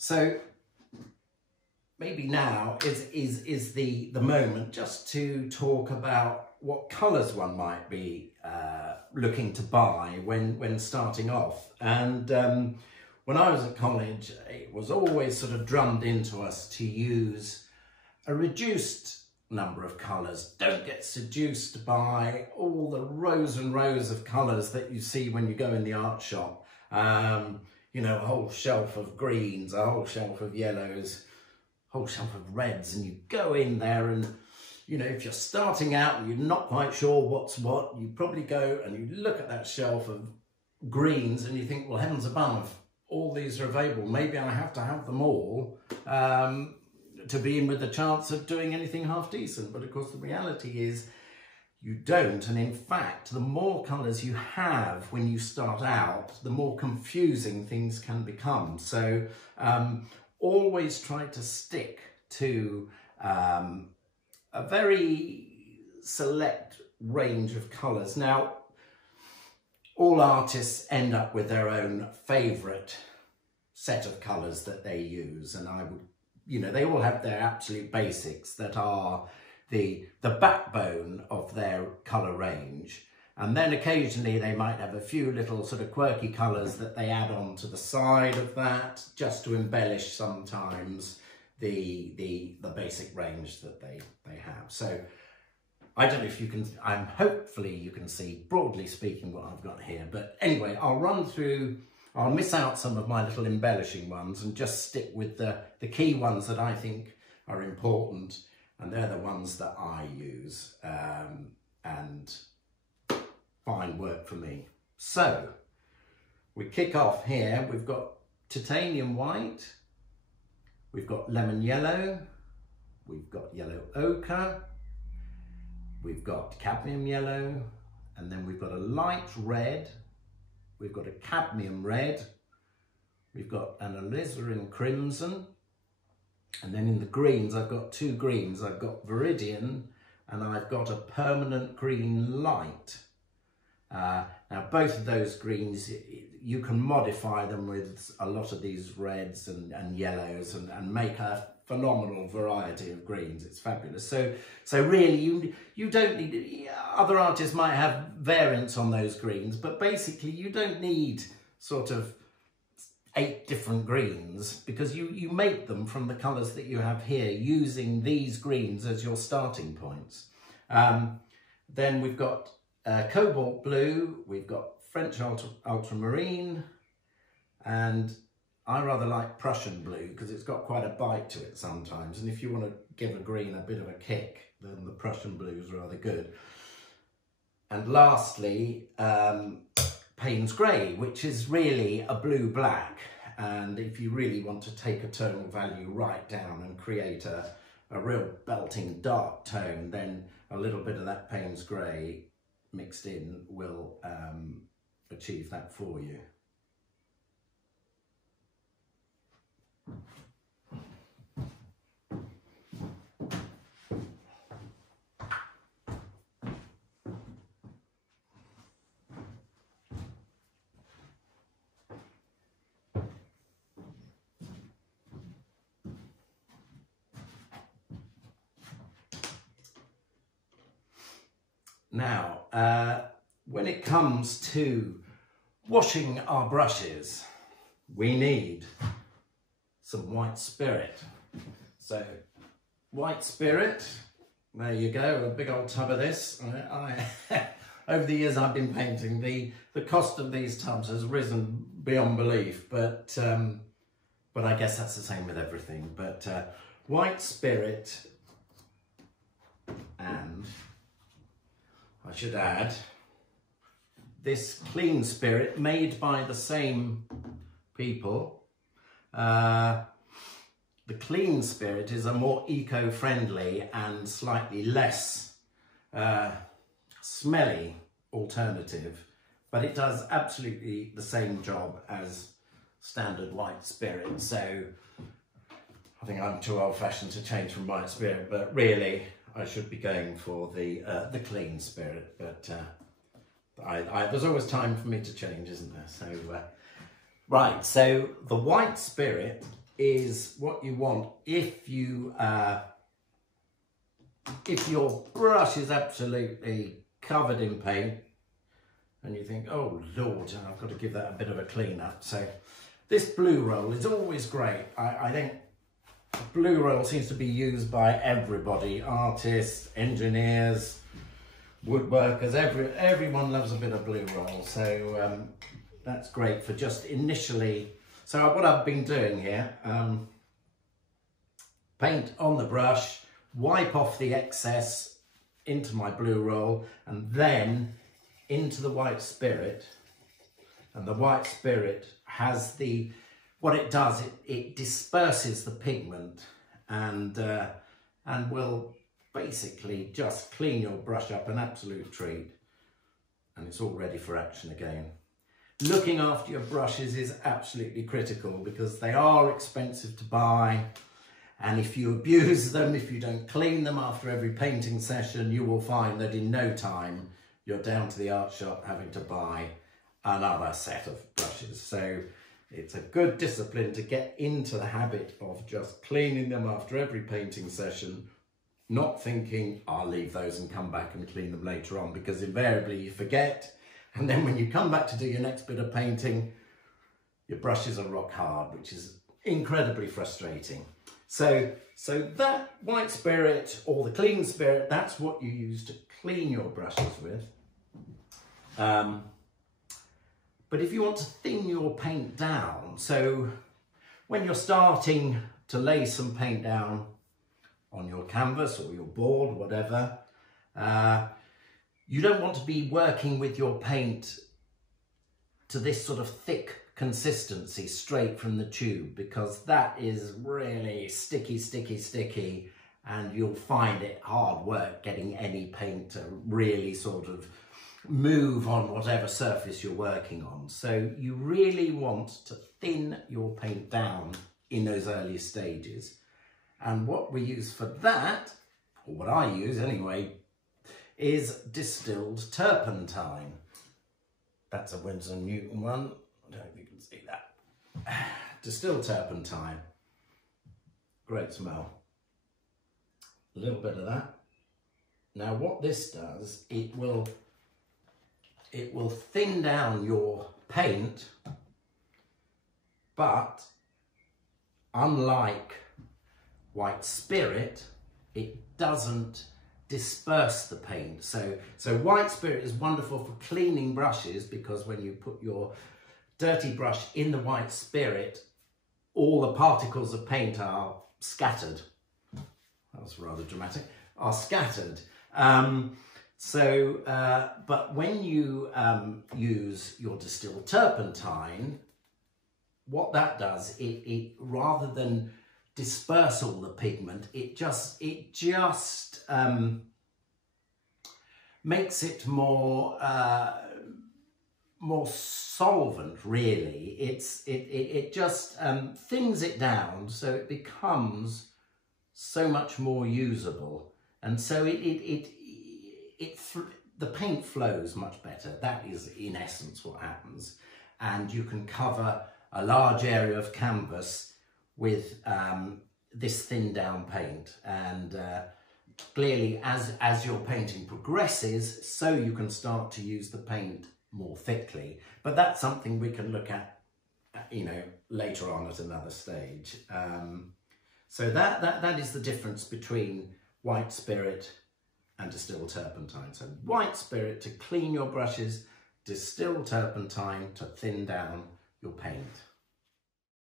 So maybe now is the moment just to talk about what colours one might be looking to buy when starting off. And when I was at college, it was always sort of drummed into us to use a reduced number of colours. Don't get seduced by all the rows and rows of colours that you see when you go in the art shop. You know, a whole shelf of greens, a whole shelf of yellows, whole shelf of reds, and you go in there and, you know, if you're starting out and you're not quite sure what's what, you probably go and you look at that shelf of greens and you think, well, heavens above, all these are available. Maybe I have to have them all to be in with a chance of doing anything half decent. But of course, the reality is you don't. And in fact, the more colours you have when you start out, the more confusing things can become. So always try to stick to a very select range of colours. Now, all artists end up with their own favourite set of colours that they use, and I would, you know, they all have their absolute basics that are the backbone of their colour range, and then occasionally they might have a few little sort of quirky colours that they add on to the side of that just to embellish sometimes the basic range that they have. So I don't know if you can, hopefully you can see, broadly speaking, what I've got here. But anyway, I'll run through, I'll miss out some of my little embellishing ones and just stick with the key ones that I think are important. And they're the ones that I use and find work for me. So we kick off here. We've got titanium white. We've got lemon yellow. We've got yellow ochre. We've got cadmium yellow, and then we've got a light red, we've got a cadmium red, we've got an alizarin crimson, and then in the greens I've got two greens. I've got viridian and I've got a permanent green light. Now both of those greens, you can modify them with a lot of these reds and yellows and make a phenomenal variety of greens. It's fabulous. So really you don't need, other artists might have variants on those greens, but basically you don't need sort of 8 different greens, because you make them from the colours that you have here using these greens as your starting points. Then we've got cobalt blue, we've got French ultramarine, and I rather like Prussian blue because it's got quite a bite to it sometimes. And if you want to give a green a bit of a kick, then the Prussian blue is rather good. And lastly, Payne's Grey, which is really a blue-black. And if you really want to take a tonal value right down and create a real belting dark tone, then a little bit of that Payne's Grey mixed in will achieve that for you. Now, when it comes to washing our brushes, we need some white spirit. So, white spirit, there you go, a big old tub of this. Over the years I've been painting, the cost of these tubs has risen beyond belief, but I guess that's the same with everything. But white spirit, and I should add this clean spirit made by the same people. The clean spirit is a more eco-friendly and slightly less smelly alternative, but it does absolutely the same job as standard white spirit. So I think I'm too old-fashioned to change from white spirit, but really I should be going for the clean spirit. But there's always time for me to change, isn't there? So right, so the white spirit is what you want if your brush is absolutely covered in paint and you think, oh Lord, I've got to give that a bit of a clean up. So this blue roll is always great. I think blue roll seems to be used by everybody, artists, engineers, woodworkers, everyone loves a bit of blue roll. So that's great for just initially. So what I've been doing here, paint on the brush, wipe off the excess into my blue roll and then into the white spirit. And the white spirit has what it does, it disperses the pigment and will basically just clean your brush up, an absolute treat. And it's all ready for action again. Looking after your brushes is absolutely critical because they are expensive to buy. And if you abuse them, if you don't clean them after every painting session, you will find that in no time, you're down to the art shop having to buy another set of brushes. So it's a good discipline to get into the habit of just cleaning them after every painting session, not thinking, I'll leave those and come back and clean them later on, because invariably you forget. And then when you come back to do your next bit of painting, your brushes are rock hard, which is incredibly frustrating. So that white spirit or the clean spirit, that's what you use to clean your brushes with. But if you want to thin your paint down, so when you're starting to lay some paint down on your canvas or your board, whatever, you don't want to be working with your paint to this sort of thick consistency straight from the tube, because that is really sticky, and you'll find it hard work getting any paint to really sort of move on whatever surface you're working on. So you really want to thin your paint down in those early stages. And what we use for that, or what I use anyway, is distilled turpentine. That's a Winsor & Newton one. I don't know if you can see that. Distilled turpentine. Great smell. A little bit of that. Now what this does, it will thin down your paint, but unlike white spirit, it doesn't disperse the paint. So white spirit is wonderful for cleaning brushes, because when you put your dirty brush in the white spirit, all the particles of paint are scattered. That was rather dramatic. Are scattered. But when you use your distilled turpentine, what that does, it rather than disperse all the pigment, it just makes it more solvent, really. It just thins it down so it becomes so much more usable, and so the paint flows much better. That is in essence what happens, and you can cover a large area of canvas with this thinned down paint. And clearly as your painting progresses, so you can start to use the paint more thickly. But that's something we can look at, you know, later on at another stage. So that is the difference between white spirit and distilled turpentine. So white spirit to clean your brushes, distilled turpentine to thin down your paint.